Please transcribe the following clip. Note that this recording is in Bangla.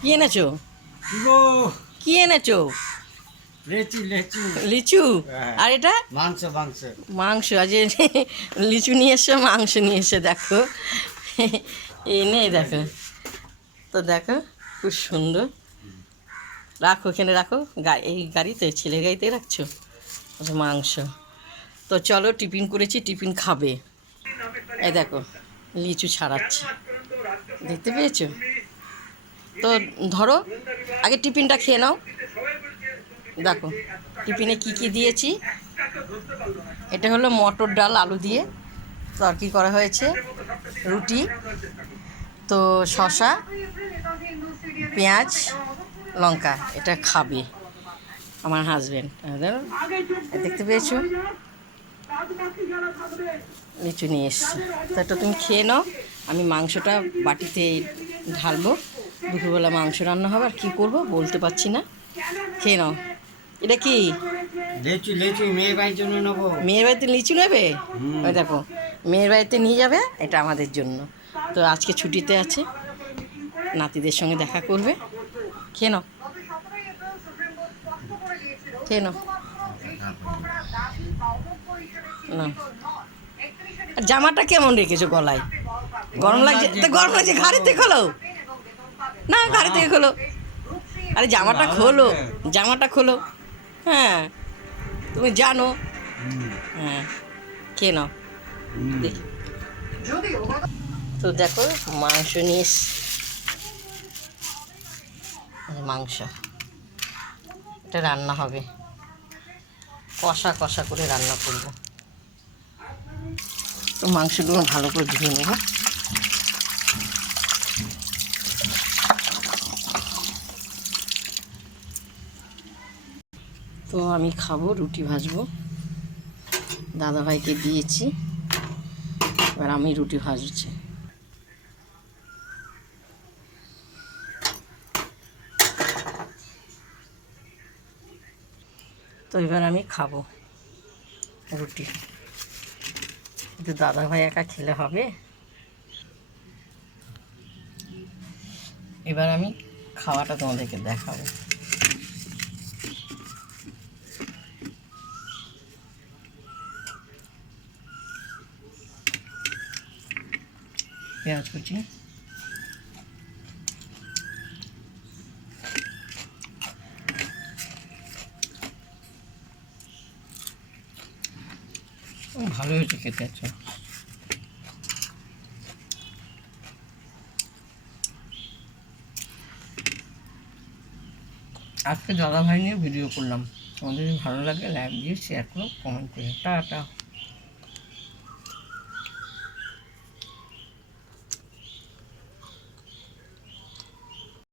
কি এনেছো? গো কি এনেছো? লেচু লেচু লিচু। হ্যাঁ। আর এটা মাংস মাংস মাংস। আজ লিচু নিয়ে এসছো, মাংস নিয়ে এসে দেখো এনে দেখো তো, দেখো খুব সুন্দর। রাখো এখানে রাখো, এই গাড়িতে, ছেলের গাড়িতে রাখছো। আচ্ছা, মাংস। তো চলো, টিফিন করেছি, টিফিন খাবে। এই দেখো লিচু ছাড়াচ্ছে, দেখতে পেয়েছো? তো ধরো, আগে টিফিনটা খেয়ে নাও। দেখো টিফিনে কি কি দিয়েছি। এটা হলো মটর ডাল আলু দিয়ে তরকারি করা হয়েছে, রুটি, তো শসা, পেঁয়াজ, লঙ্কা। এটা খাবে আমার হাজব্যান্ড। দেখতে পেয়েছো? লিচু নিয়ে এসছে। তো এটা তুমি খেয়ে নাও, আমি মাংসটা বাটিতে ঢালবো। দুপুরবেলা মাংস রান্না হবে, আর কী করবো বলতে পারছি না। খেয়ে নাও। এটা কি? লেচু লেচু মেয়ে বাড়ির জন্য নেবো। মেয়ের বাড়িতে লিচু নেবে? ওই দেখো, মেয়ের বাড়িতে নিয়ে যাবে, এটা আমাদের জন্য। তো আজকে ছুটিতে আছে, নাতিদের সঙ্গে দেখা করবে। খেয়ে নাও, খেয়ে নাও না। আর জামাটা কেমন রেখেছো গলায়? গরম লাগছে তো? গরম লাগছে, ঘাড়ি থেকে খোলো না, ঘাড়ি থেকে খোলো। আরে জামাটা খোলো, জামাটা খোলো। হ্যাঁ, তুমি জানো। হ্যাঁ, খেয়ে নাও দেখি। তো দেখো মাংস নিয়ে মাংস, এটা রান্না হবে, কষা কষা করে রান্না করব। তো মাংসগুলো ভালো করে ধুয়ে নেব। তো আমি খাবো, রুটি ভাজবো, দাদাভাইকে দিয়েছি, এবার আমি রুটি ভাজছি। তো এবার আমি খাবো রুটি, কিন্তু দাদাভাই একা খেলে হবে। এবার আমি খাওয়াটা তোমাদেরকে দেখাবো। পেঁয়াজ কুচি, ভালো হয়েছে খেতে। আচ্ছা, আজকে দাদাভাই নিয়ে ভিডিও করলাম। তোমাদের যদি ভালো লাগে লাইক দিয়ে শেয়ার করো, কমেন্ট করো। টাটা।